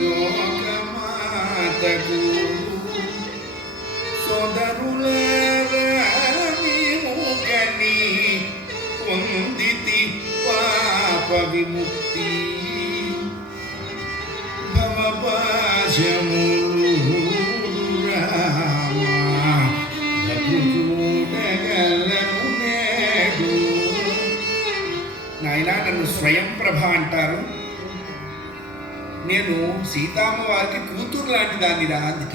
లోకమాతకు సోదరులరమిముగని పొందితి పాప విముక్తి భవపాశములు నాయన నన్ను స్వయం ప్రభ అంటారు. నేను సీతమ్మ వారికి కూతురు లాంటి దాన్ని రా అందుట.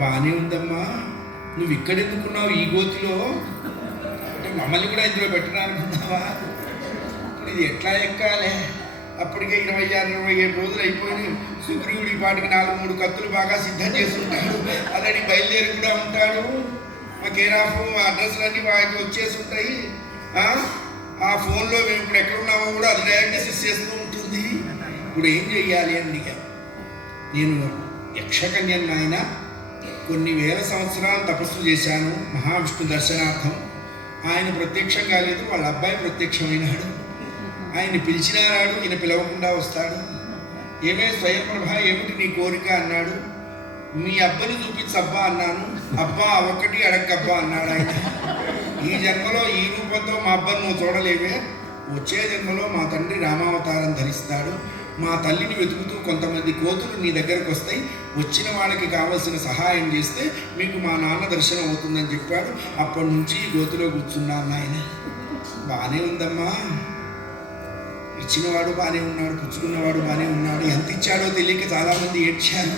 బాగానే ఉందమ్మా, నువ్వు ఇక్కడెందుకున్నావు ఈ గోతిలో? అంటే మమ్మల్ని కూడా ఇందులో పెట్టడానుకున్నావా? ఇప్పుడు ఇది ఎట్లా ఎక్కాలే? అప్పటికే 26-27 రోజులు అయిపోయినాయి. సుగ్రీవుడి పాటికి 4-3 కత్తులు బాగా సిద్ధం చేస్తుంటాడు. ఆల్రెడీ బయలుదేరి కూడా ఉంటాడు. మా కేరాఫ్ అడ్రస్లన్నీ వారికి వచ్చేసి ఉంటాయి. ఆ ఫోన్లో మేము ఇప్పుడు ఎక్కడున్నామో కూడా అది డయాగ్నోసిస్ చేస్తూ ఉంటుంది. ఇప్పుడు ఏం చెయ్యాలి అండి? నేను యక్షకన్యను ఆయన కొన్ని వేల సంవత్సరాలు తపస్సు చేశాను మహావిష్ణు దర్శనార్థం. ఆయన ప్రత్యక్షం కాలేదు, వాళ్ళ అబ్బాయి ప్రత్యక్షమైనాడు. ఆయన్ని పిలిచినా రాడు, ఈయన పిలవకుండా వస్తాడు. ఏమే స్వయంప్రభ, ఏమిటి నీ కోరిక అన్నాడు. మీ అబ్బని చూపించబ్బా అన్నాను. అబ్బా ఒకటి అడగబ్బా అన్నాడు ఆయన. ఈ జన్మలో ఈ రూపంతో మా అబ్బను నువ్వు చూడలేవే, వచ్చే జన్మలో మా తండ్రి రామావతారం ధరిస్తాడు. మా తల్లిని వెతుకుతూ కొంతమంది కోతులు నీ దగ్గరకు వస్తాయి, వచ్చిన వాళ్ళకి కావలసిన సహాయం చేస్తే మీకు మా నాన్న దర్శనం అవుతుందని చెప్పాడు. అప్పటి నుంచి గోతులో కూర్చున్నాను ఆయన. బాగానే ఉందమ్మా, ఇచ్చినవాడు బాగానే ఉన్నాడు, పుచ్చుకున్నవాడు బాగానే ఉన్నాడు. ఎంత ఇచ్చాడో తెలియక చాలామంది ఏడ్చారు.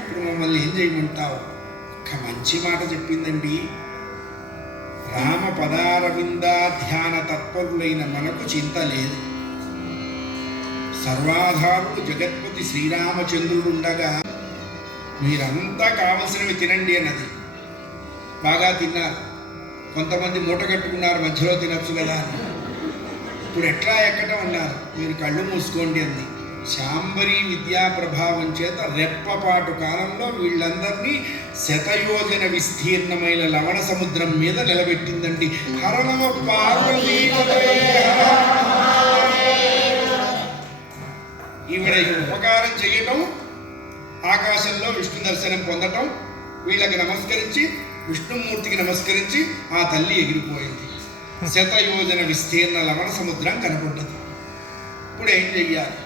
ఇప్పుడు మమ్మల్ని ఏం చేయమంటావు? ఒక మంచి మాట చెప్పిందండి. రామ పదారవింద ధ్యాన తత్పరులైన మనకు చింత లేదు. సర్వాధారుడు జగత్పతి శ్రీరామచంద్రుడు ఉండగా మీరంతా కావలసినవి తినండి అన్నది. బాగా తిన్నారు. కొంతమంది మూట కట్టుకున్నారు, మధ్యలో తినచ్చు కదా అని. ఇప్పుడు ఎట్లా ఎక్కడం అన్నారు. మీరు కళ్ళు మూసుకోండి అంది. శాంబరీ విద్యా ప్రభావం చేత రెప్పపాటు కాలంలో వీళ్ళందరినీ శతయోజన విస్తీర్ణమైన లవణ సముద్రం మీద నిలబెట్టిందండి. హరనమ పార్వతీ ఈవిడ ఉపకారం చేయటం, ఆకాశంలో విష్ణు దర్శనం పొందటం, వీళ్ళకి నమస్కరించి విష్ణుమూర్తికి నమస్కరించి ఆ తల్లి ఎగిరిపోయింది. శతయోజన విస్తీర్ణ లవణ సముద్రం కనపడ్డది. ఇప్పుడు ఏం చెయ్యాలి?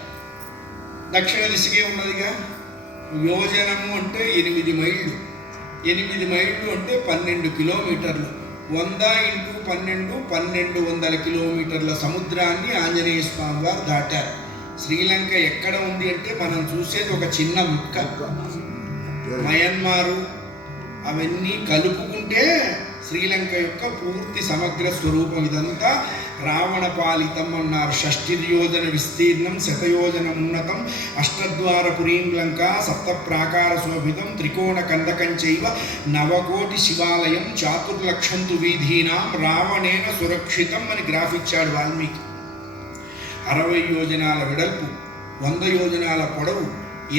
దక్షిణ దిశకే ఉన్నదిగా. యోజనము అంటే 8 మైళ్ళు, 8 మైళ్ళు అంటే 12 కిలోమీటర్లు. 100 × 12 1200 కిలోమీటర్ల సముద్రాన్ని ఆంజనేయ స్వామి వారు దాటారు. శ్రీలంక ఎక్కడ ఉంది అంటే మనం చూసేది ఒక చిన్న ముక్క. మయన్మారు అవన్నీ కలుపుకుంటే శ్రీలంక యొక్క పూర్తి సమగ్ర స్వరూపం. ఇదంతా రావణ పాలితం అన్నారు. 60 యోజన విస్తీర్ణం, శతయోజన ఉన్నతం, అష్టద్వారపురీం లంక, 7 ప్రాకార శోభితం, త్రికోణ కందకం చైవ, 9 కోటి శివాలయం, 4,00,000 వీధీనాం రావణేన సురక్షితం అని గ్రాఫ్ ఇచ్చాడు వాల్మీకి. 60 యోజనాల వెడల్పు, 100 యోజనాల పొడవు,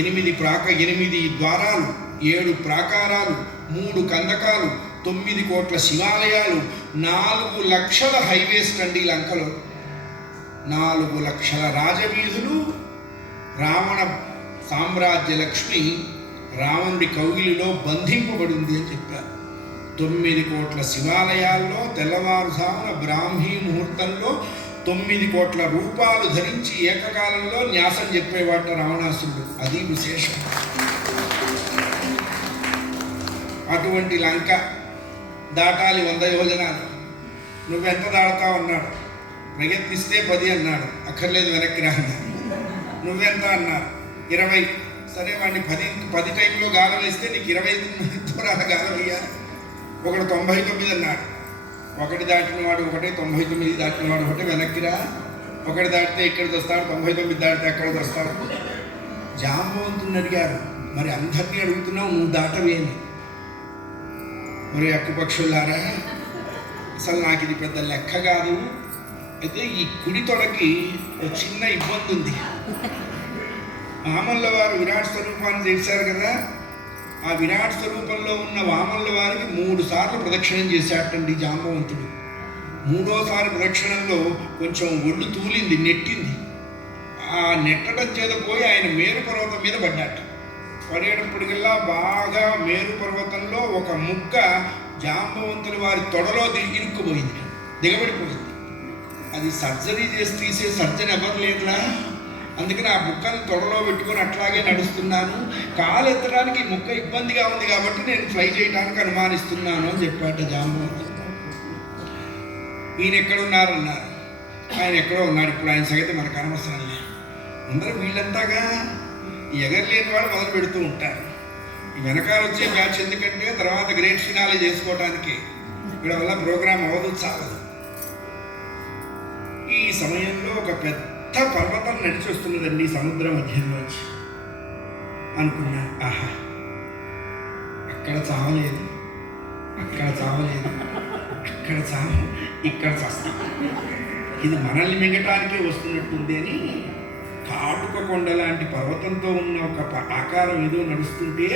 8 ద్వారాలు, 7 ప్రాకారాలు, 3 కందకాలు, 9 కోట్ల శివాలయాలు, 4 లక్షల హైవేస్ అండి లంకలో. 4 లక్షల రాజవీధులు. రావణ సామ్రాజ్య లక్ష్మి రావణుడి కౌగిలిలో బంధింపబడింది అని చెప్పారు. 9 కోట్ల శివాలయాల్లో తెల్లవారుజామున బ్రాహ్మీ ముహూర్తంలో 9 కోట్ల రూపాలు ధరించి ఏకకాలంలో న్యాసం చెప్పేవాట రావణాసురుడు. అది విశేషం. అటువంటి లంక దాటాలి 100 యోజనాలు. నువ్వెంత దాడతావు అన్నాడు. ప్రయత్నిస్తే 10 అన్నాడు. అక్కర్లేదు వెనక్కి రా. నువ్వెంత అన్నారు. 20. సరే వాడిని 10 టైంలో గాలం వేస్తే నీకు 20 దూరాల గాలం వేయాలి. ఒకడు 99 అన్నాడు. 1 దాటినవాడు ఒకటే, 99 దాటినవాడు ఒకటే. వెనక్కిరా. 1 దాటితే ఇక్కడికి వస్తాడు, 99 దాటితే అక్కడికి వస్తాడు. జాంబవంతుని అడిగారు, మరి అందరినీ అడుగుతున్నావు, నువ్వు దాటవేమి? మరి అక్కుపక్షులారా, అసలు నాకు ఇది పెద్ద లెక్క కాదు. అయితే ఈ కుడి తొడకి ఒక చిన్న ఇబ్బంది ఉంది. వామనుల వారు విరాట్ స్వరూపాన్ని చేశారు కదా, ఆ విరాట్ స్వరూపంలో ఉన్న వామనుల వారికి 3 సార్లు ప్రదక్షిణం చేశాటండి జాంబవంతుడు. 3వ సారి ప్రదక్షిణంలో కొంచెం ఒళ్ళు తూలింది, నెట్టింది. ఆ నెట్టడం చేత పోయి ఆయన మేరు పర్వతం మీద పడ్డాట. పడేటప్పటికల్లా బాగా మేరు పర్వతంలో ఒక ముక్క జాంబవంతుల వారి తొడలో ఇరుక్కుపోయింది, దిగబడిపోయింది. అది సర్జరీ చేసి తీసే సర్జన్ ఎవరు లేదులా, అందుకని ఆ ముక్కను తొడలో పెట్టుకొని అట్లాగే నడుస్తున్నాను. కాలు ఎత్తడానికి ఈ ముక్క ఇబ్బందిగా ఉంది కాబట్టి నేను ఫ్లై చేయడానికి అనుమానిస్తున్నాను అని చెప్పాట జాంబవంతుడు. ఈయన ఎక్కడున్నారన్నారు. ఆయన ఎక్కడో ఉన్నాడు, ఇప్పుడు ఆయన సంగతి మనకు అనవసరం లేదు. అందరూ వీళ్ళంతాగా ఎగరలేని వాడు మొదలు పెడుతూ ఉంటారు. వెనకాల వచ్చే బ్యాచ్ ఎందుకంటే తర్వాత గ్రేట్ ఫినాలే చేసుకోవటానికి, ఇక్కడ వల్ల ప్రోగ్రాం అవ్వదు, చాలదు. ఈ సమయంలో ఒక పెద్ద పర్వతం నడిచి వస్తున్నదండి సముద్రం మధ్యలో వచ్చి. అనుకున్నా, ఆహా, అక్కడ చావలేదు, అక్కడ చావలేదు, అక్కడ చావు, ఇక్కడ చస్తాం, ఇది మనల్ని మింగటానికే వస్తున్నట్టుంది అని కాటుక కొండ లాంటి పర్వతంతో ఉన్న ఒక ఆకారం ఏదో నడుస్తుంటే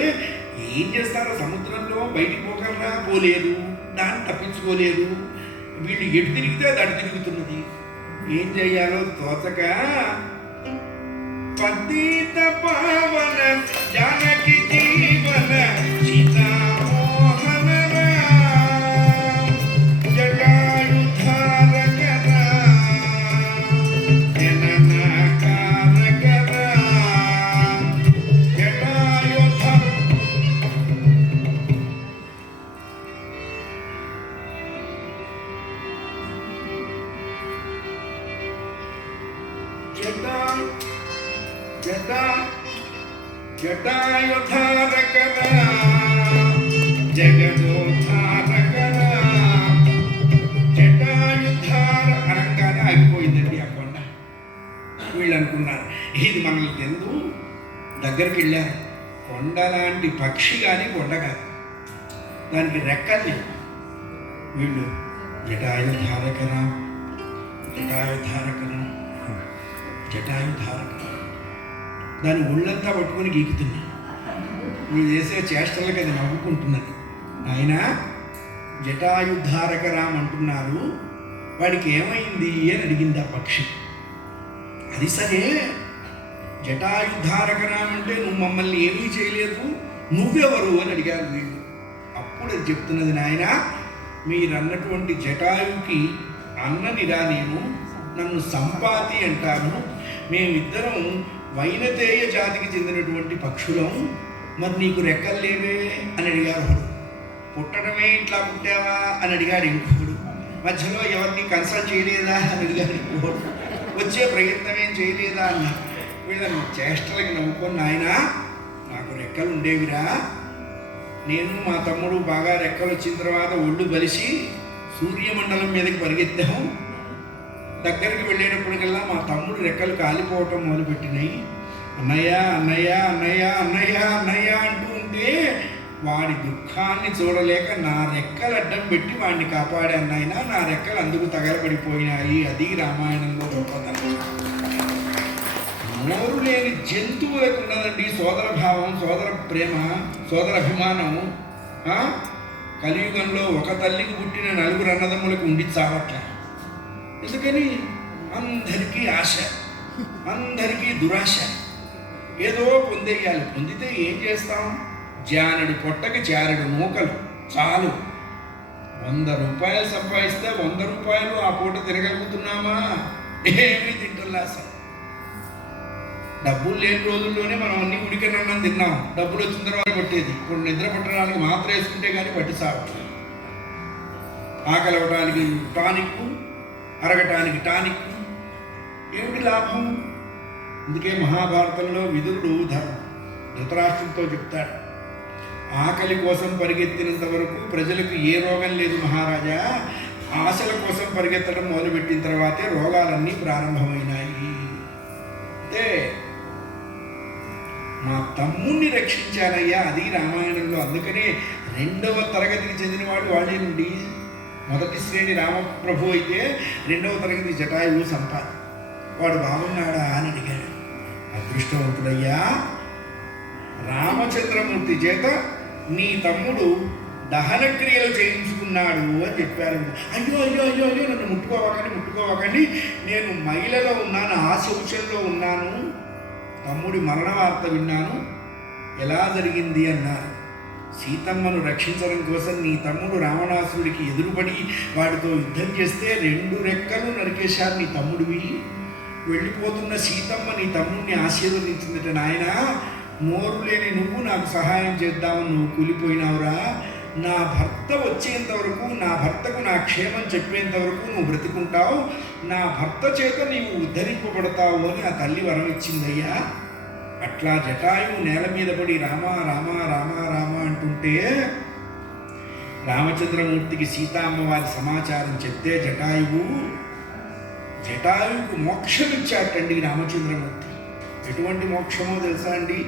ఏం చేస్తారో సముద్రంలో బయటికి పోగలరా, పోలేదు, దాన్ని తప్పించుకోలేదు. వీళ్ళు ఎటు తిరిగితే అది తిరుగుతున్నది, ఏం చెయ్యాలో తోచక పతిత పావన జానకి జీవన సీతామోహన జటాయుధారకరా జగదోధారకరా జటాయుధార అనగానే ఆగిపోయిందండి ఆ కొండ. వీళ్ళు అనుకున్నారు ఇది మనల్ని తెందు, దగ్గరికి వెళ్ళారు. కొండ లాంటి పక్షి కానీ కొండ కాదు, దానికి రెక్కలు లేవు. వీళ్ళు జటాయుధారకరా జటాయుధారకరా జటాయుధారకరా దాని ఒళ్ళంతా పట్టుకొని గీకుతున్నారు. వీళ్ళు చేసే చేష్టలకి అది నవ్వుకుంటున్నది. ఆయన జటాయుధారకరామ్ అంటున్నారు, వాడికి ఏమైంది అని అడిగింది ఆ పక్షి. అది సరే, జటాయుధారకరామ్ అంటే నువ్వు మమ్మల్ని ఏమీ చేయలేదు, నువ్వెవరు అని అడిగారు వీళ్ళు. అప్పుడు అది చెప్తున్నది, నాయన మీరన్నటువంటి జటాయుకి అన్ననిరా నేను, నన్ను సంపాతి అంటాను, మేమిద్దరం వైనతేయ జాతికి చెందినటువంటి పక్షులం, మరి నీకు రెక్కలు లేవే అని అడిగారు ఒకడు. పుట్టడమే ఇట్లా పుట్టావా అని అడిగాడు ఇంకొకడు. మధ్యలో ఎవరిని కన్సల్ట్ చేయలేదా అని అడిగాడు ఇంకొకడు. వచ్చే ప్రయత్నం ఏం చేయలేదా అన్న. వీళ్ళని చేష్టలకి నవ్వుకొని, నాయన నాకు రెక్కలు ఉండేవిరా, నేను మా తమ్ముడు బాగా రెక్కలు వచ్చిన తర్వాత ఒళ్ళు బలిసి సూర్యమండలం మీదకి పరిగెత్తాము. దగ్గరికి వెళ్ళేటప్పటికల్లా మా తమ్ముడు రెక్కలు కాలిపోవటం మొదలుపెట్టినాయి. అన్నయ్య అన్నయ్య అన్నయ్య అన్నయ్య అన్నయ్య అంటూ ఉంటే వాడి దుఃఖాన్ని చూడలేక నా రెక్కలు అడ్డం పెట్టి వాడిని కాపాడాను నాయన, నా రెక్కలు అందుకు తగలబడిపోయినాయి. అది రామాయణంలో గొప్పతనం. నోరు లేని జంతువులకు ఉన్నదండి సోదర భావం, సోదర ప్రేమ, సోదర అభిమానం. కలియుగంలో ఒక తల్లికి పుట్టిన నలుగురు అన్నదమ్ములకు ఉండి చావట్ల. ఎందుకని? అందరికీ ఆశ, అందరికీ దురాశ, ఏదో పొందేయాలి. పొందితే ఏం చేస్తాం? జానడు పొట్టకి చారెడు నూకలు చాలు. 100 రూపాయలు సంపాదిస్తే 100 రూపాయలు ఆ పూట తిరగలుగుతున్నామా? ఏమీ తింటల్లా. అసలు డబ్బులు లేని రోజుల్లోనే మనం అన్ని ఉడికనన్నం తిన్నాం, డబ్బులు వచ్చిన తర్వాత పట్టేది. ఇప్పుడు నిద్ర పట్టడానికి మాత్ర వేసుకుంటే కానీ పట్టి సాగట్లేదు. ఆకలి అవ్వడానికి టానిక్, అరగటానికి టానిక్, ఏమిటి లాభం? అందుకే మహాభారతంలో విదురుడు ధృతరాష్ట్రంతో చెప్తాడు, ఆకలి కోసం పరిగెత్తినంత వరకు ప్రజలకు ఏ రోగం లేదు మహారాజా, ఆశల కోసం పరిగెత్తడం మొదలుపెట్టిన తర్వాతే రోగాలన్నీ ప్రారంభమైనాయి. అంటే మా తమ్ముణ్ణి రక్షించానయ్యా, అది రామాయణంలో. అందుకనే 2వ తరగతికి చెందినవాడు వాళ్ళే నుండి. మొదటి శ్రేణి రామప్రభు అయితే 2వ తరగతి జటాయువు సంపాది. వాడు బాగున్నాడా అని అడిగాడు. అదృష్టవంతుడయ్యా, రామచంద్రమూర్తి చేత నీ తమ్ముడు దహన క్రియలు చేయించుకున్నాడు అని చెప్పారు. అయ్యో అయ్యో అయ్యో అయ్యో నన్ను ముట్టుకోవకండి, నేను మైలలో ఉన్నాను, ఆ శౌచంలో ఉన్నాను, తమ్ముడి మరణ వార్త విన్నాను, ఎలా జరిగింది అన్నారు. సీతమ్మను రక్షించడం కోసం నీ తమ్ముడు రావణాసురుడికి ఎదురుపడి వాడితో యుద్ధం చేస్తే 2 రెక్కలు నరికేశారు నీ తమ్ముడివి. వెళ్ళిపోతున్న సీతమ్మ నీ తమ్ముడిని ఆశీర్వదించిందట. నాయన, నోరు లేని నువ్వు నాకు సహాయం చేద్దామని నువ్వు కూలిపోయినావురా, నా భర్త వచ్చేంత వరకు, నా భర్తకు నా క్షేమం చెప్పేంత వరకు నువ్వు బ్రతికుంటావు, నా భర్త చేత నీవు ఉద్ధరింపబడతావు అని ఆ తల్లి వరం ఇచ్చిందయ్యా. అట్లా జటాయువు నేల మీద పడి రామ రామ రామ రామ అంటుంటే రామచంద్రమూర్తికి సీతామ్మవారి సమాచారం చెప్తే జటాయువుకు మోక్షం ఇచ్చాటండి రామచంద్రమూర్తి. ఎటువంటి మోక్షమో తెలుసా అండి?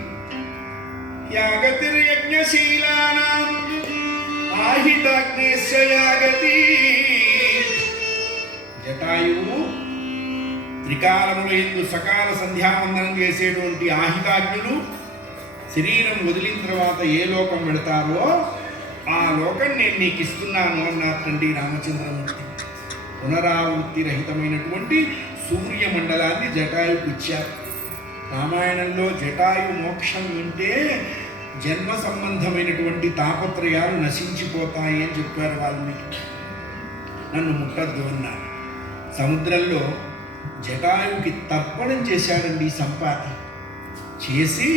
యాగతిర్యజ్ఞశీలానాం ఆహితాగ్నేస్య యాగతి. జటాయువు త్రికాలముల యందు సకాల సంధ్యావందనం చేసేటువంటి ఆహితాగ్నులు శరీరం వదిలిన తర్వాత ఏ లోకం పెడతారో ఆ లోకం నేను నీకు ఇస్తున్నాను అన్నారండి రామచంద్రమూర్తి. పునరావృత్తి రహితమైనటువంటి సూర్యమండలాన్ని జటాయువుకు ఇచ్చారు. రామాయణంలో జటాయు మోక్షం వింటే జన్మ సంబంధమైనటువంటి తాపత్రయాలు నశించిపోతాయి అని చెప్పారు వాల్మీకి. నన్ను ముట్టద్దు అన్నారు. సముద్రంలో జటాయువుకి తర్పణం చేశాడండి సంపాతి. చేసి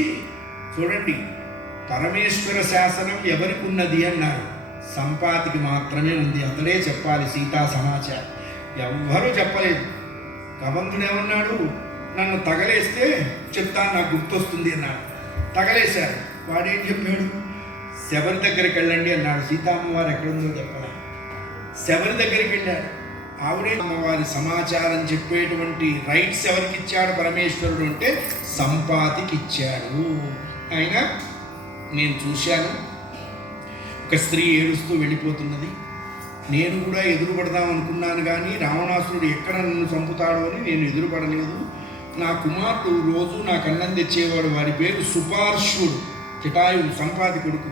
చూడండి, పరమేశ్వర శాసనం ఎవరికి ఉన్నది అన్నారు. సంపాతికి మాత్రమే ఉంది, అతడే చెప్పాలి సీతా సమాచారం. ఎవ్వరూ చెప్పలేదు. కబంధుడేమన్నాడు, నన్ను తగలేస్తే చెప్తాను, నాకు గుర్తొస్తుంది అన్నాడు. తగలేశారు. వాడేం చెప్పాడు, శబరి దగ్గరికి వెళ్ళండి అన్నాడు. సీతామ్మవారు ఎక్కడుందో చెప్పాలి. శబరి దగ్గరికి వెళ్ళాడు. ఆవిడే అమ్మవారి సమాచారం చెప్పేటువంటి రైట్స్ ఎవరికి ఇచ్చాడు పరమేశ్వరుడు అంటే సంపాతికి ఇచ్చాడు. అయినా నేను చూశాను, ఒక స్త్రీ ఏడుస్తూ వెళ్ళిపోతున్నది. నేను కూడా ఎదురుపడదాం అనుకున్నాను, కానీ రావణాసురుడు ఎక్కడ నన్ను చంపుతాడో అని నేను ఎదురుపడలేదు. నా కుమారుడు రోజు నాకు అన్నం తెచ్చేవాడు, వారి పేరు సుపార్శ్వుడు, జటాయువు సంపాతి కొడుకు.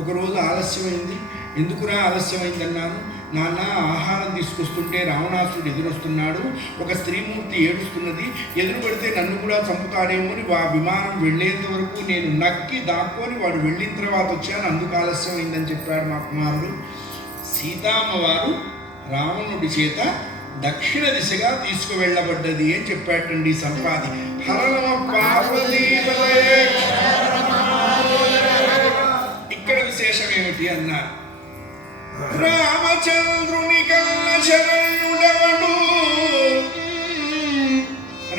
ఒకరోజు ఆలస్యమైంది. ఎందుకురా ఆలస్యమైంది అన్నాను. నాన్న, ఆహారం తీసుకొస్తుంటే రావణాసురుడు ఎదురొస్తున్నాడు, ఒక స్త్రీమూర్తి ఏడుస్తున్నది, ఎదురు పడితే నన్ను కూడా చంపుతాడేమో అని విమానం వెళ్ళేంత వరకు నేను నక్కి దాక్కొని వాడు వెళ్ళిన తర్వాత వచ్చాను, అందుకు ఆలస్యమైందని చెప్పాడు మా కుమారుడు. సీతామ్మవారు రావణుడి చేత దక్షిణ దిశగా తీసుకువెళ్ళబడ్డది అని చెప్పాటండి సంపాది. ఇక్కడ విశేషం ఏమిటి అన్నారు. రామచంద్రుని కన్న శరణుడవడు,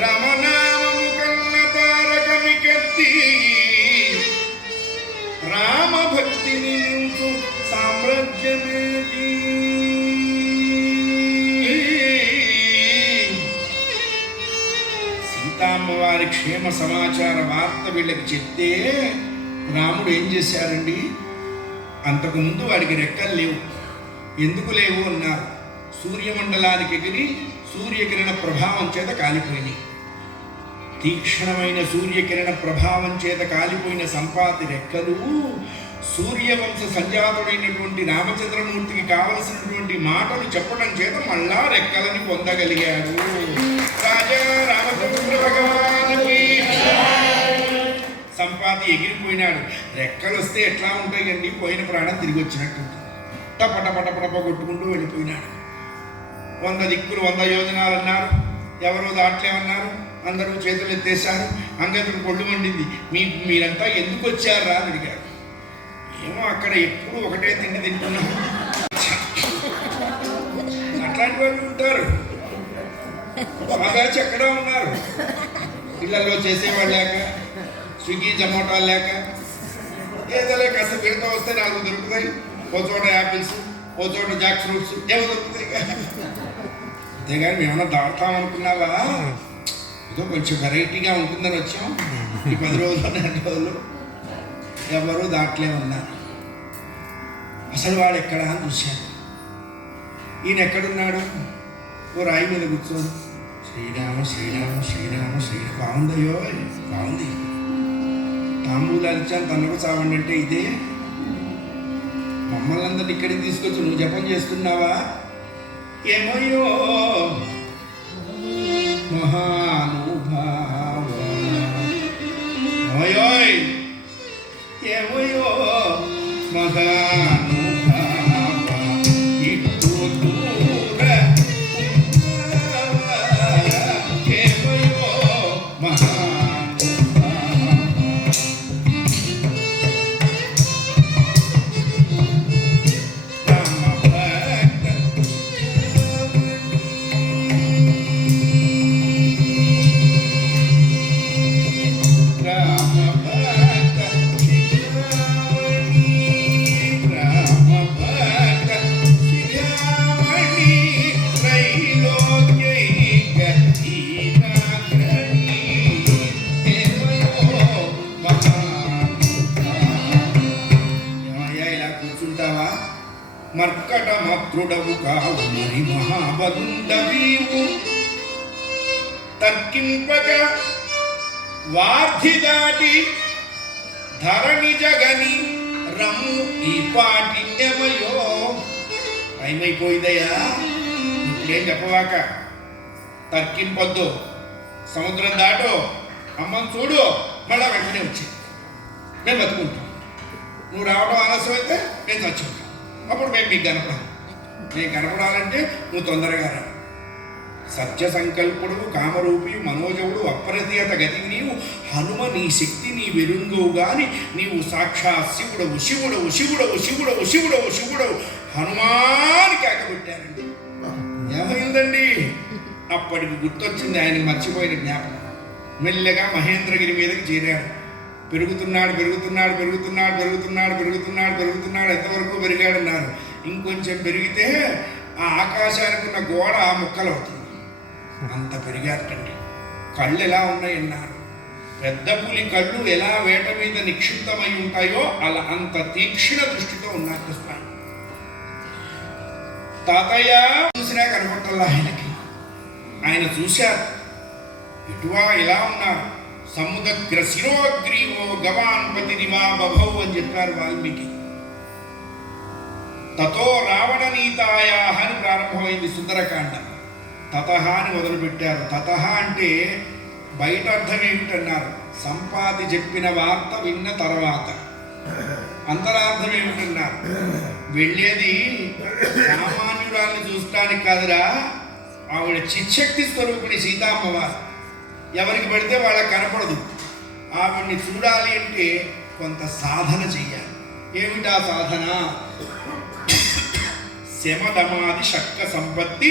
రమనామము కన్న తారకమికెత్తి, రామ భక్తిని నించు సామ్రాజ్యమేది. సీతామ్మవారి క్షేమ సమాచార వార్త వీళ్ళకి చెప్తే రాముడు ఏం చేశారండి, అంతకుముందు వాడికి రెక్కలు లేవు. ఎందుకు లేవు అన్నారు. సూర్యమండలానికి ఎగిరి సూర్యకిరణ ప్రభావం చేత కాలిపోయినాయి. తీక్షణమైన సూర్యకిరణ ప్రభావం చేత కాలిపోయిన సంపాతి రెక్కలు సూర్యవంశ సంజాతుడైనటువంటి రామచంద్రమూర్తికి కావలసినటువంటి మాటలు చెప్పడం చేత మళ్ళా రెక్కలని పొందగలిగాడు. రాజా రామచంద్ర భగవానికి సంపాతి ఎగిరిపోయినాడు. రెక్కలు వస్తే ఎట్లా ఉంటాయి అండి, పోయిన ప్రాణం తిరిగి వచ్చినట్టు పటపటపటప కొట్టుకుంటూ వెళ్ళిపోయినాడు. 100 దిక్కులు 100 యోజనాలు అన్నారు, ఎవరో దాట్లేమన్నారు, అందరూ చేతులు ఎత్తేశారు. అంగదుడు కొళ్ళు మండింది. మీరంతా ఎందుకు వచ్చారా అని అడిగారు. ఏమో అక్కడ ఎప్పుడు ఒకటే తిండి తింటున్నాం, అట్లాంటి వాళ్ళు ఉంటారు. బాగా చక్కగా ఉన్నారు, ఇళ్లలో చేసేవాళ్ళు లేక, స్విగ్గీ జొమాటో లేక, ఏదో లేక కాస్త పెడతా వస్తే 4 దొరుకుతాయి. ఓ చోట యాపిల్స్, ఓ చోట జాక్ ఫ్రూట్స్, ఏమో దొరుకుతాయి. అంతేగాని మేమన్నా దాడతామనుకున్నావా, ఏదో కొంచెం వెరైటీగా ఉంటుందని వచ్చాం. ఈ 10 రోజులు 2 రోజులు ఎవరు దాట్లేమన్నారు. అసలు వాడు ఎక్కడా అని చూశాను. ఈయన ఎక్కడున్నాడు, ఓ రాయి మీద కూర్చోడు, శ్రీరామ శ్రీరామ శ్రీరామ శ్రీరామ. బాగుందయ్యో, బాగుంది. తాంబూలాలు ఇచ్చాను, తనకు చావండి అంటే ఇదే. మమ్మల్ని అందరినీ ఇక్కడికి తీసుకొచ్చి నువ్వు జపం చేస్తున్నావా? ఏమయ్యో మహానుభావ, ఓయోయ్ ఏమయ్యో మహానుభావ, ఇటు దూర ఏమయ్యో మర్కట మత్రుడవు కావు మరి మహాబలుండవీవు, తర్కింపక వార్ధి దాటి ధరణి జగని రమ్ము ఈ పాటి ఏమయ్యో. టైమైపోయిందయ్యా, ఇప్పుడేం చెప్పవాక, తర్కింపొద్దు, సముద్రం దాటో, అమ్మని చూడు, మళ్ళా వెంటనే వచ్చి మేము బతుకుంటాం. నువ్వు రావడం ఆలస్యం అయితే నేను చచ్చుకుంటాను, అప్పుడు మేము మీకు కనపడాలి. నేను కనపడాలంటే నువ్వు తొందరగా రా. సత్య సంకల్పుడు కామరూపి మనోజవుడు అప్రతిహత గతి నీవు హనుమ, నీ శక్తి నీ వెరుంగవు గాని నీవు సాక్షాత్ శివుడవు శివుడవు శివుడవు శివుడవు శివుడవు శివుడవు హనుమాని కేకబెట్టారండి. ఏమైందండి? అప్పటికి గుర్తొచ్చింది ఆయనకి మర్చిపోయిన జ్ఞాపకం. మెల్లగా మహేంద్రగిరి మీదకి చేరాడు. పెరుగుతున్నాడు పెరుగుతున్నాడు పెరుగుతున్నాడు పెరుగుతున్నాడు పెరుగుతున్నాడు పెరుగుతున్నాడు ఎంతవరకు పెరిగాడన్నారు. ఇంకొంచెం పెరిగితే ఆ ఆకాశానికి ఉన్న గోడ ముక్కలు అవుతుంది. అంత పెరిగారటండి. కళ్ళు ఎలా ఉన్నాయన్నారు. పెద్ద పులి కళ్ళు ఎలా వేట మీద నిక్షిప్తమై ఉంటాయో అలా అంత తీక్షణ దృష్టితో ఉన్నారు స్వామి. తాతయ్య చూసినా కనపట్టాల ఆయనకి. ఆయన చూశారు, ఇటువా ఇలా ఉన్నారు. సముద్ర శిరోగ్రీవో గవాన్పతిరివా బభౌ అని చెప్పారు వాల్మీకి. తతో రావణ నీతాయా అని ప్రారంభమైంది సుందరకాండ. తతహ అని మొదలుపెట్టారు. తతహ అంటే బయట అర్థం ఏమిటన్నారు, సంపాతి చెప్పిన వార్త విన్న తర్వాత. అంతరార్థం ఏమిటన్నారు, వెళ్ళేది సామాన్యురాల్ని చూడటానికి కాదురా, ఆవిడ చిచ్చక్తి స్వరూపిణి సీతామ్మవారు. ఎవరికి పడితే వాళ్ళకి కనపడదు. ఆవిడ్ని చూడాలి అంటే కొంత సాధన చెయ్యాలి. ఏమిటా సాధన? శమదమాది శక్త సంపత్తి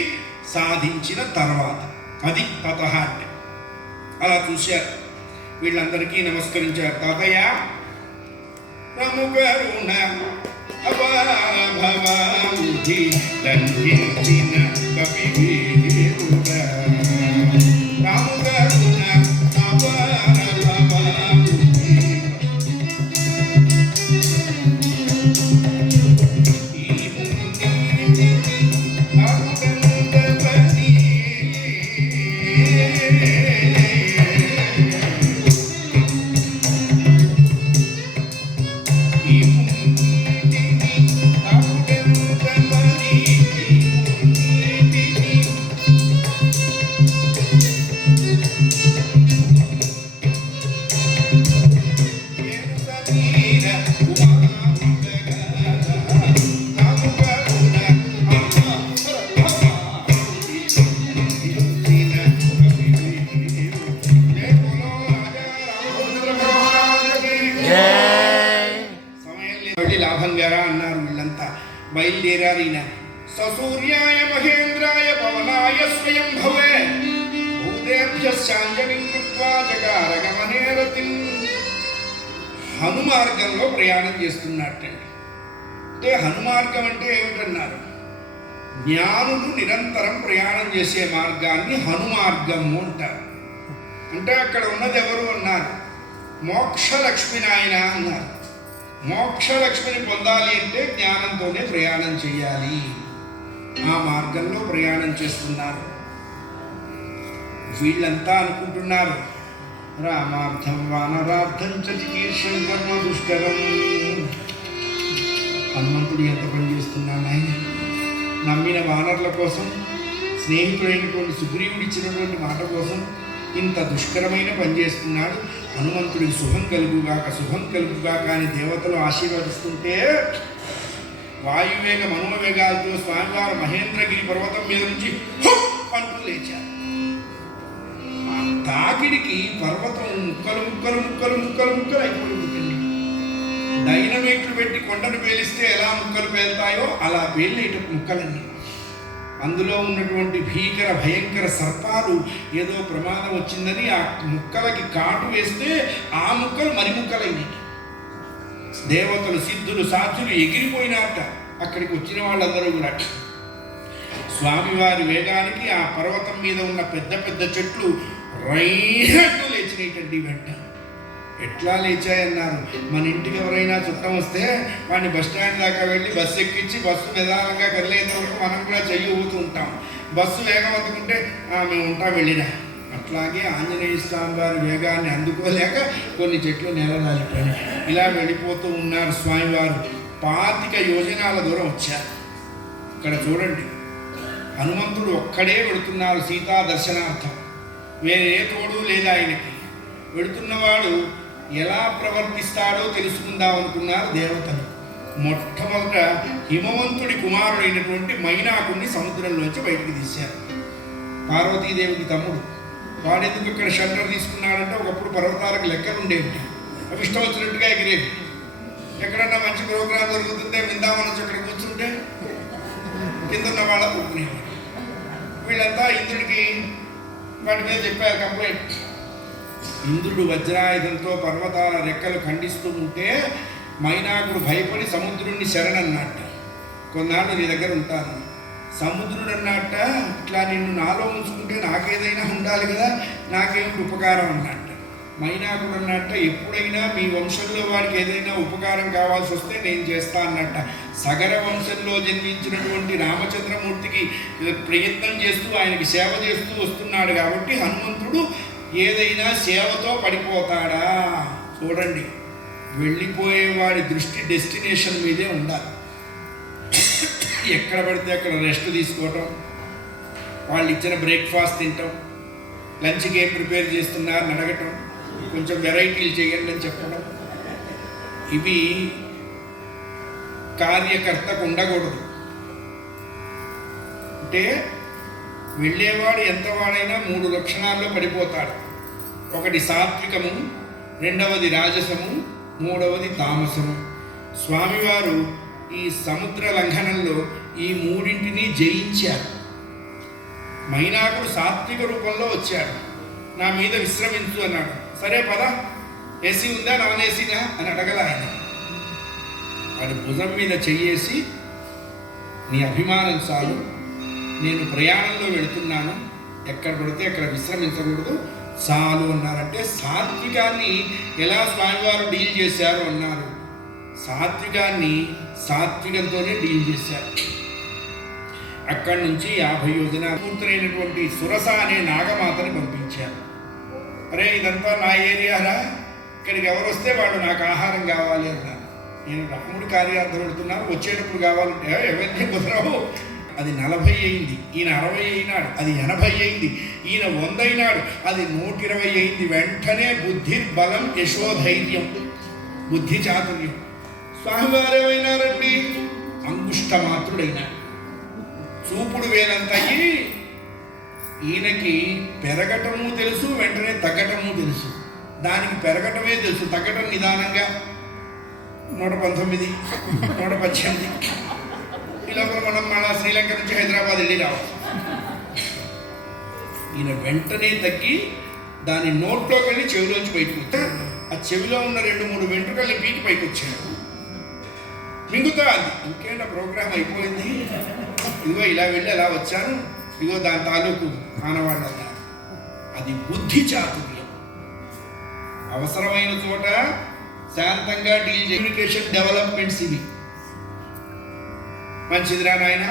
సాధించిన తర్వాత, అది తతహ అంటే. అలా చూశారు. వీళ్ళందరికీ నమస్కరించారు. తాతయ్య రముగరుణ అపార భవాంధి దండించిన కపివీరుడ, రాముగరుణ అపార భవాంధి లాభంగారా అన్నారు. వీళ్ళంతా బయలుదేరారు. ఈయన ససూర్యాయ మహేంద్రాయ పవనాయ స్వయం భవే భూదేభ్యశ్చాంజలిం కృత్వా జగార గమనేరతిం. హనుమార్గంలో ప్రయాణం చేస్తున్నట్టండి. అంటే హనుమార్గం అంటే ఏమిటన్నారు, జ్ఞానులు నిరంతరం ప్రయాణం చేసే మార్గాన్ని హనుమార్గము అంటారు. అంటే అక్కడ ఉన్నది ఎవరు అన్నారు, మోక్షలక్ష్మి నాయన అన్నారు. మోక్షలక్ష్మిని పొందాలి అంటే జ్ఞానంతోనే ప్రయాణం చేయాలి. ఆ మార్గంలో ప్రయాణం చేస్తున్నారు. వీళ్ళంతా అనుకుంటున్నారు, రామార్థం వానరార్థం చ చికీర్షం కర్మ దుష్కరం. హనుమంతుడు ఎంత పని చేస్తున్నాడు ఆయన. నమ్మిన వానరుల కోసం, స్నేహితుడైనటువంటి సుగ్రీవుడు ఇచ్చినటువంటి మాట కోసం ఇంత దుష్కరమైన పని చేస్తున్నాడు. హనుమంతుడికి శుభం కలుగుగాక, శుభం కలుగుగాక అని దేవతలు ఆశీర్వదిస్తుంటే వాయువేగ మనోవేగాలతో స్వామివారు మహేంద్రగిరి పర్వతం మీద నుంచి అంటూ లేచారు. ఆ తాకిడికి పర్వతం ముక్కలు ముక్కలు ముక్కలు ముక్కలు ముక్కలు అయిపోయింది. డైనమైట్లు పెట్టి కొండను పేలిస్తే ఎలా ముక్కలు పేలుతాయో అలా పేలిట ముక్కలన్నీ. అందులో ఉన్నటువంటి భీకర భయంకర సర్పాలు ఏదో ప్రమాదం వచ్చిందని ఆ ముక్కలకి కాటు వేస్తే ఆ ముక్కలు మరి ముక్కలైనవి. దేవతలు, సిద్ధులు, సాధ్యులు ఎగిరిపోయినారట. అక్కడికి వచ్చిన వాళ్ళందరూ కూడా స్వామివారి వేగానికి ఆ పర్వతం మీద ఉన్న పెద్ద పెద్ద చెట్లు రైనట్టు లేచినాయిటండి. వెంట ఎట్లా లేచాయన్నారు. మన ఇంటికి ఎవరైనా చుట్టం వస్తే వాడిని బస్టాండ్ దాకా వెళ్ళి బస్సు ఎక్కించి బస్సు నిదానంగా కదిలేంత వరకు మనం కూడా చెయ్యి ఊతూ ఉంటాం. బస్సు వేగం అందుకుంటే మేము ఉంటాం వెళ్ళినా. అట్లాగే ఆంజనేయ స్వామి వారి వేగాన్ని అందుకోలేక కొన్ని చెట్లు నేలరాలిపోయి ఇలా వెళ్ళిపోతూ ఉన్నారు. స్వామివారు 25 యోజనాల దూరం వచ్చారు. ఇక్కడ చూడండి, హనుమంతుడు ఒక్కడే వెళుతున్నారు సీతా దర్శనార్థం. వేరే తోడు లేదా ఆయనకి. వెళుతున్నవాడు ఎలా ప్రవర్తిస్తాడో తెలుసుకుందామనుకున్నారు దేవతలు. మొట్టమొదట హిమవంతుడి కుమారుడైనటువంటి మైనాకుడిని సముద్రంలోంచి బయటికి తీశారు. పార్వతీదేవికి తమ్ముడు. వాడెందుకు ఇక్కడ షెల్టర్ తీసుకున్నాడంటే ఒకప్పుడు పర్వతాలకు లెక్కలు ఉండేవి. అవి ఇష్టం వచ్చినట్టుగా ఎగిరేవి. ఎక్కడన్నా మంచి ప్రోగ్రాం జరుగుతుంటే విందామని అక్కడ కూర్చుంటే కింద ఉన్న వాళ్ళ కూర్చునేవాడు. వీళ్ళంతా ఇంద్రుడికి వాటి మీద చెప్పారు కంప్లైంట్. ఇంద్రుడు వజ్రాయుధంతో పర్వతాల రెక్కలు ఖండిస్తూ ఉంటే మైనాకుడు భయపడి సముద్రుడిని శరణన్నట్ట. కొన్నాళ్ళు నీ దగ్గర ఉంటాను. సముద్రుడు అన్నట్ట, ఇట్లా నిన్ను నాలో ఉంచుకుంటే నాకేదైనా ఉండాలి కదా, నాకేమిటి ఉపకారం అన్నట్ట. మైనాకుడు అన్నట్ట, ఎప్పుడైనా మీ వంశంలో వాడికి ఏదైనా ఉపకారం కావాల్సి వస్తే నేను చేస్తా అన్నట్ట. సగర వంశంలో జన్మించినటువంటి రామచంద్రమూర్తికి ప్రయత్నం చేస్తూ ఆయనకి సేవ చేస్తూ వస్తున్నాడు కాబట్టి హనుమంతుడు ఏదైనా సేవతో పడిపోతాడా? చూడండి, వెళ్ళిపోయేవాడి దృష్టి డెస్టినేషన్ మీదే ఉండాలి. ఎక్కడ పడితే అక్కడ రెస్ట్ తీసుకోవటం, వాళ్ళు ఇచ్చిన బ్రేక్ఫాస్ట్ తింటాం, లంచ్కి ఏం ప్రిపేర్ చేస్తున్నారని అడగటం, కొంచెం వెరైటీలు చేయండి అని చెప్పడం, ఇవి కార్యకర్తకు ఉండకూడదు. అంటే వెళ్ళేవాడు ఎంతవాడైనా 3 లక్షణాల్లో పడిపోతాడు. ఒకటి సాత్వికము, రెండవది రాజసము, మూడవది తామసము. స్వామివారు ఈ సముద్ర లంఘనంలో ఈ మూడింటిని జయించారు. మైనాకుడు సాత్విక రూపంలో వచ్చాడు. నా మీద విశ్రమించు అన్నాడు. సరే పద, ఏసీ ఉందా నాన్ ఏసీనా అని అడగల ఆయన. వాడి భుజం మీద చెయ్యేసి, నీ అభిమానం చాలు, నేను ప్రయాణంలో వెళుతున్నాను, ఎక్కడ పడితే అక్కడ విశ్రమించకూడదు, చాలు అన్నారంటే సాత్వికాన్ని ఎలా స్వామివారు డీల్ చేశారు అన్నారు. సాత్వికాన్ని సాత్వికంతోనే డీల్ చేశారు. అక్కడి నుంచి 50 యోజనాలు పూర్తయినటువంటి సురస అనే నాగమాతని పంపించారు. అరే ఇదంతా నా ఏరియారా, ఇక్కడికి ఎవరు వస్తే వాళ్ళు నాకు ఆహారం కావాలి అన్నారు. నేను రాముడి కార్యార్థం వెళుతున్నాను, వచ్చేటప్పుడు కావాలంటే ఎవరిని కుదరవు. అది 40 అయింది, ఈయన 60 అయినాడు, అది 80 అయింది, ఈయన 100 అయినాడు, అది 120 అయింది. వెంటనే బుద్ధి బలం యశోధైర్యం, బుద్ధి చాతుర్యం. స్వామివారేమైనారండి, అంగుష్ట మాత్రుడైనాడు. చూపుడు వేలంత అయ్యి ఈయనకి పెరగటము తెలుసు, వెంటనే తగ్గటము తెలుసు. దానికి పెరగటమే తెలుసు, తగ్గటం నిదానంగా 119, 118. ఈ లోపల మనం మళ్ళా శ్రీలంక నుంచి హైదరాబాద్ వెళ్ళి రావచ్చు. ఈయన వెంటనే తగ్గి దాని నోట్లోకి వెళ్ళి చెవిలోంచి బయటకు వచ్చాడు. ఆ చెవిలో ఉన్న 2-3 వెంట్రుకల్ని పీకి పైకి వచ్చాడు. మింగుతా అది, ఇంకేంట ప్రోగ్రామ్ అయిపోయింది, ఇదిగో ఇలా వెళ్ళి అలా వచ్చాను, ఇదిగో దాని తాలూకు ఆనవాళ్ళ. అది బుద్ధి చాతుర్యం. అవసరమైన చోట శాంతంగా డీల్ కమ్యూనికేషన్ డెవలప్మెంట్స్ ఇవి. మంచిదిరా నాయన,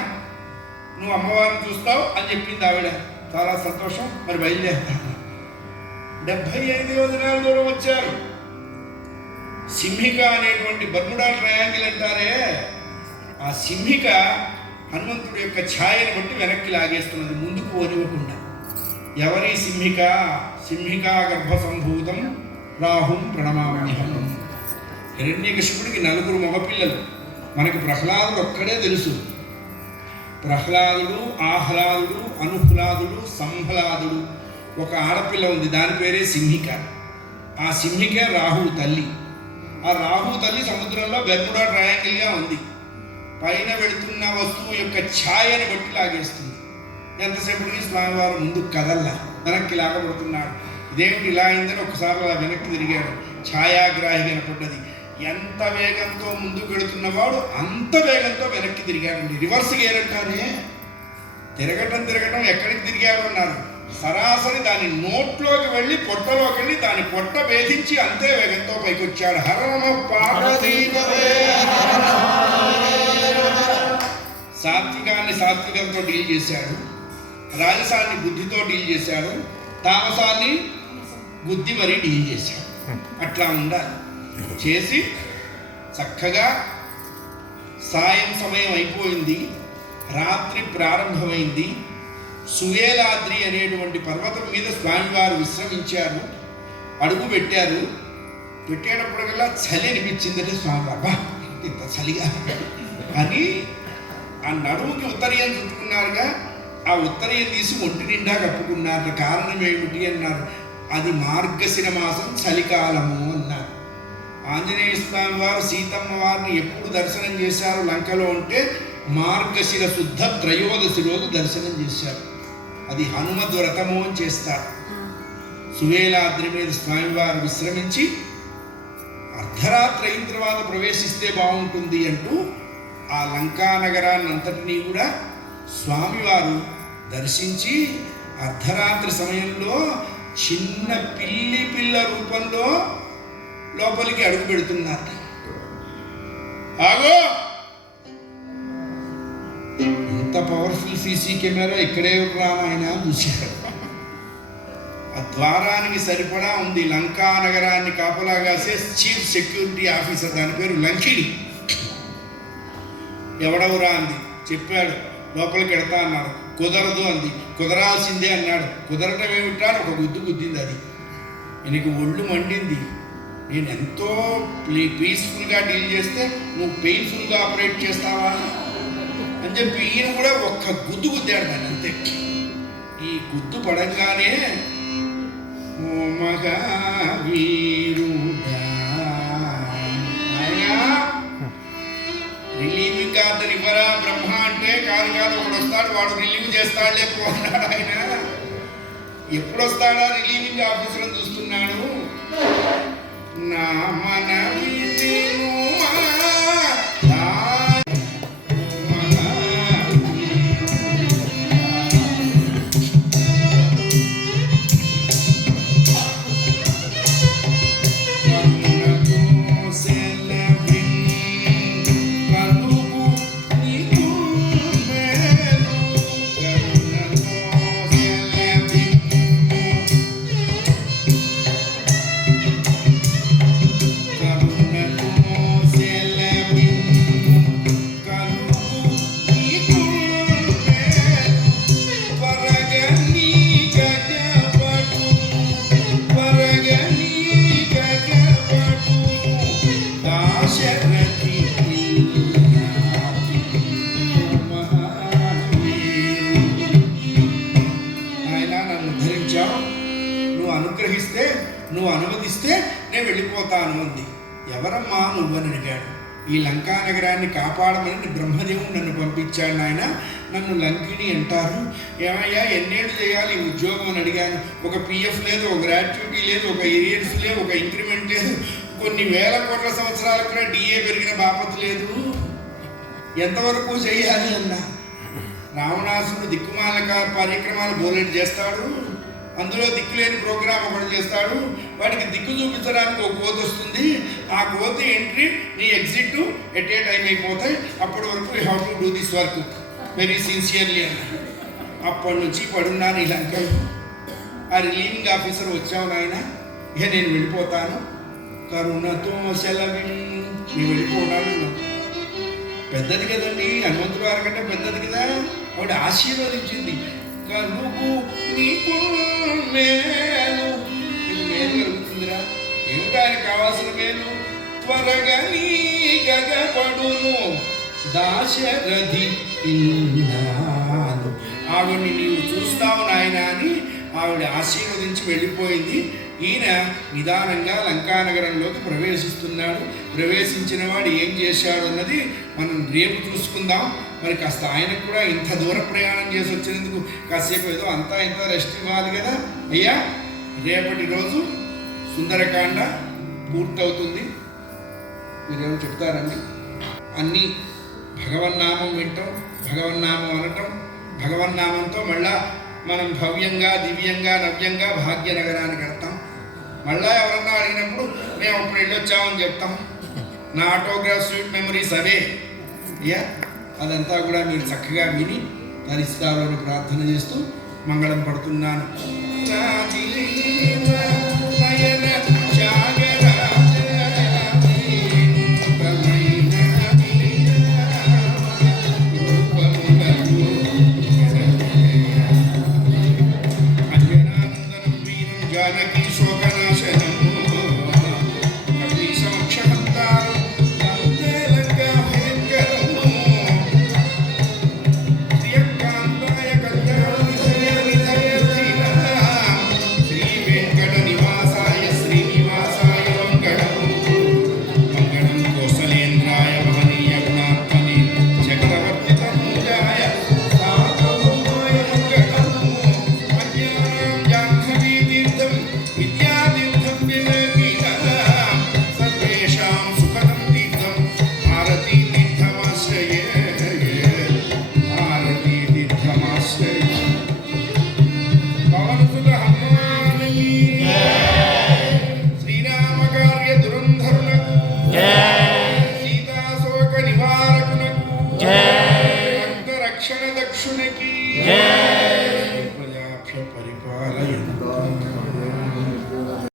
నువ్వు అమ్మవారిని చూస్తావు అని చెప్పింది ఆవిడ. చాలా సంతోషం, మరి బయలుదేరుతా. 75 యోజనాల దూరం వచ్చారు. సింహిక అనేటువంటి బర్ముడా ట్రయాంగిల్ అంటారే, ఆ సింహిక హనుమంతుడి యొక్క ఛాయను బట్టి వెనక్కి లాగేస్తున్నది, ముందుకు పోనివ్వకుండా. ఎవరి సింహిక? సింహికా గర్భ సంభూతం రాహుం ప్రణమామ్యహం. హిరణ్యకశిపుడికి 4 మగపిల్లలు. మనకి ప్రహ్లాదుడు ఒక్కడే తెలుసు. ప్రహ్లాదుడు, ఆహ్లాదుడు, అనుహ్లాదుడు, సంహ్లాదుడు. ఒక ఆడపిల్ల ఉంది, దాని పేరే సింహిక. ఆ సింహిక రాహువు తల్లి. ఆ రాహువు తల్లి సముద్రంలో బెర్ముడా ట్రయాంగిల్గా ఉంది. పైన వెళుతున్న వస్తువు యొక్క ఛాయను బట్టి లాగేస్తుంది. ఎంతసేపటికి స్వామివారు ముందుకు కదల్లా, వెనక్కి లాగబడుతున్నాడు. ఇదేమిటి ఇలా అయిందని ఒకసారి అలా వెనక్కి తిరిగాడు. ఛాయాగ్రాహి కనపడ్డది. ఎంత వేగంతో ముందుకు వెళుతున్నవాడు అంత వేగంతో వెనక్కి తిరిగాడండి. రివర్స్ గేర్ అంటారే, తిరగటం ఎక్కడికి తిరిగాడు అన్నారు. సరాసరి దాని నోట్లోకి వెళ్ళి పొట్టలోకి వెళ్ళి దాని పొట్ట భేదించి అంతే వేగంతో పైకి వచ్చాడు. హరమ పార్వతీపదే. సాత్వికాన్ని సాత్వికంతో డీల్ చేశాడు, రాజసాన్ని బుద్ధితో డీల్ చేశాడు, తామసాన్ని బుద్ధి మరీ డీల్ చేశాడు. అట్లా ఉండాలి. చేసి చక్కగా సాయం సమయం అయిపోయింది, రాత్రి ప్రారంభమైంది. సువేలాద్రి అనేటువంటి పర్వతం మీద స్వామివారు విశ్రమించారు. అడుగు పెట్టారు. పెట్టేటప్పటికల్లా చలి అనిపించిందంటే స్వామి అబ్బా ఇంత చలిగా అని ఆ నడుముకి ఉత్తరీయం చుట్టుకున్నారుగా. ఆ ఉత్తరీయం తీసి ఒంటి నిండా కప్పుకున్నారు. కారణం ఏమిటి అన్నారు. అది మార్గశిర మాసం, చలికాలము అన్నారు. ఆంజనేయ స్వామి వారు సీతమ్మ వారిని ఎప్పుడు దర్శనం చేశారు లంకలో అంటే మార్గశిర శుద్ధ త్రయోదశి రోజు దర్శనం చేశారు. అది హనుమద్ వ్రతము అని చేస్తారు. సువేలాద్రి మీద స్వామివారు విశ్రమించి అర్ధరాత్రి అయిన తర్వాత ప్రవేశిస్తే బాగుంటుంది అంటూ ఆ లంకా నగరాన్ని అంతటినీ కూడా స్వామివారు దర్శించి అర్ధరాత్రి సమయంలో చిన్న పిల్ల రూపంలో లోపలికి అడుగు పెడుతున్నారు. ఆగో, ఇంత పవర్ఫుల్ సీసీ కెమెరా ఇక్కడే రామాయణ చూశారు. ఆ ద్వారానికి సరిపడా ఉంది. లంకా నగరాన్ని కాపలా కాసే చీఫ్ సెక్యూరిటీ ఆఫీసర్, దాని పేరు లంకిని. ఎవడవురా అంది. చెప్పాడు, లోపలికి ఎడతా అన్నాడు. కుదరదు అంది. కుదరాల్సిందే అన్నాడు. కుదరటం ఏమిటా అని ఒక గుద్దు గుద్దింది. అది నీకు ఒళ్ళు మండింది. నేను ఎంతో పీస్ఫుల్గా డీల్ చేస్తే నువ్వు పెయిన్ఫుల్గా ఆపరేట్ చేస్తావా అని చెప్పి ఈయన కూడా ఒక్క గుద్దు గుద్దాడు దాన్ని, అంతే. ఈ గుద్దు పడంగానే ఓ మగా వీరుడా రిలీవింగ్ ఆర్డర్ ఇవ్వరా బ్రహ్మ అంటే, కాదు ఒకడు వస్తాడు వాడు రిలీవ్ చేస్తాడులే పోన్నాడు. ఆయన ఎప్పుడు వస్తాడా రిలీవింగ్ ఆఫీసర్ చూస్తున్నాడు. నా మనవి నువ్వు అనుమతిస్తే నేను వెళ్ళిపోతాను అంది. ఎవరమ్మా నువ్వని అడిగాడు. ఈ లంకా నగరాన్ని కాపాడమని బ్రహ్మదేవుడు నన్ను పంపించాడు నాయన, నన్ను లంకిని అంటారు. ఏమయ్యా ఎన్నేళ్ళు చేయాలి ఈ ఉద్యోగం అని అడిగాను. ఒక పిఎఫ్ లేదు, ఒక గ్రాట్యుటీ లేదు, ఒక ఏరియర్స్ లేవు, ఒక ఇంక్రిమెంట్ లేదు, కొన్ని వేల కోట్ల సంవత్సరాలకు కూడా డిఏ పెరిగిన బాపత్ లేదు, ఎంతవరకు చేయాలి అన్నా. రావణాసుడు దిక్కుమాల కార్యక్రమాలు బోలెట్ చేస్తాడు, అందులో దిక్కులేని ప్రోగ్రామ్ ఒకటి చేస్తాడు. వాడికి దిక్కు చూపించడానికి ఒక కోతి వస్తుంది. ఆ కోతి ఎంట్రీ నీ ఎగ్జిట్ ఎట్ ఏ టైం అయిపోతాయి. అప్పటి వరకు you have to do this work very sincerely అని. అప్పటి నుంచి పడున్నాను ఈ లంకలో. ఆ రిలీవింగ్ ఆఫీసర్ వచ్చావు నాయన, ఇక నేను వెళ్ళిపోతాను, కరుణతో సెలవి. నేను వెళ్ళిపోవడానికి పెద్దది కదండి, హనుమంతుడు వారి కంటే పెద్దది కదా. ఆవిడ ఆశీర్వదించింది. కలుగు నీకు మేలు, నీకు మేలు కలుగుతుందిరా. ఏమిటా ఆయనకు కావాల్సిన మేలు? త్వరగా నీ గగపడును దాశరథి ఇన్నాను. ఆవిడ్ని నీవు చూస్తావు నాయన అని ఆవిడ ఆశీర్వదించి వెళ్ళిపోయింది. ఈయన నిదానంగా లంకానగరంలోకి ప్రవేశిస్తున్నాడు. ప్రవేశించిన వాడు ఏం చేశాడు అన్నది మనం రేపు చూసుకుందాం. మరి కాస్త ఆయనకు కూడా ఇంత దూర ప్రయాణం చేసి వచ్చినందుకు కాసేపు ఏదో అంతా ఇంత రెస్ట్ ఇవ్వాలి కదా అయ్యా. రేపటి రోజు సుందరకాండ పూర్తవుతుంది. మీరేమో చెప్తారండి? అన్నీ భగవన్నామం వింటాం, భగవన్నామం అనటం, భగవన్నామంతో మళ్ళా మనం భవ్యంగా దివ్యంగా నవ్యంగా భాగ్యనగరానికి వెళ్తాం. మళ్ళా ఎవరన్నా అడిగినప్పుడు మేము అప్పుడు వెళ్ళొచ్చామని చెప్తాం. నా ఆటోగ్రాఫ్ స్వీట్ మెమరీస్ అవే అయ్యా. అదంతా కూడా మీరు చక్కగా విని తరిస్తారు అని ప్రార్థన చేస్తూ మంగళం పడుతున్నాను. జానకి శోకనాశనం సమక్షమంతారం లంకా భయంకరము శ్రీకాంతాయ కళ్యాణ శ్రీ వెంకట నివాసాయ శ్రీనివాసాయ మంగళం మంగళం కోసలేంద్రాయ మహనీయ గుణాత్మనే చక్రవర్తి తనూజాయ సాధవోయ మంగళం అజ్ఞానం జాహ్నవీ తీర్థం విద్యాతీర్థం వివేకీతః సర్వేషాం సుఖదం తీర్థం భారతీ తీర్థమాశ్రయే భారతీ తీర్థమాశ్రయే. పవనసుత హనుమానికి శ్రీరామ కార్య దురంధరులకు సీతాశోక నివారకులకు భక్త రక్షణ దక్షునికి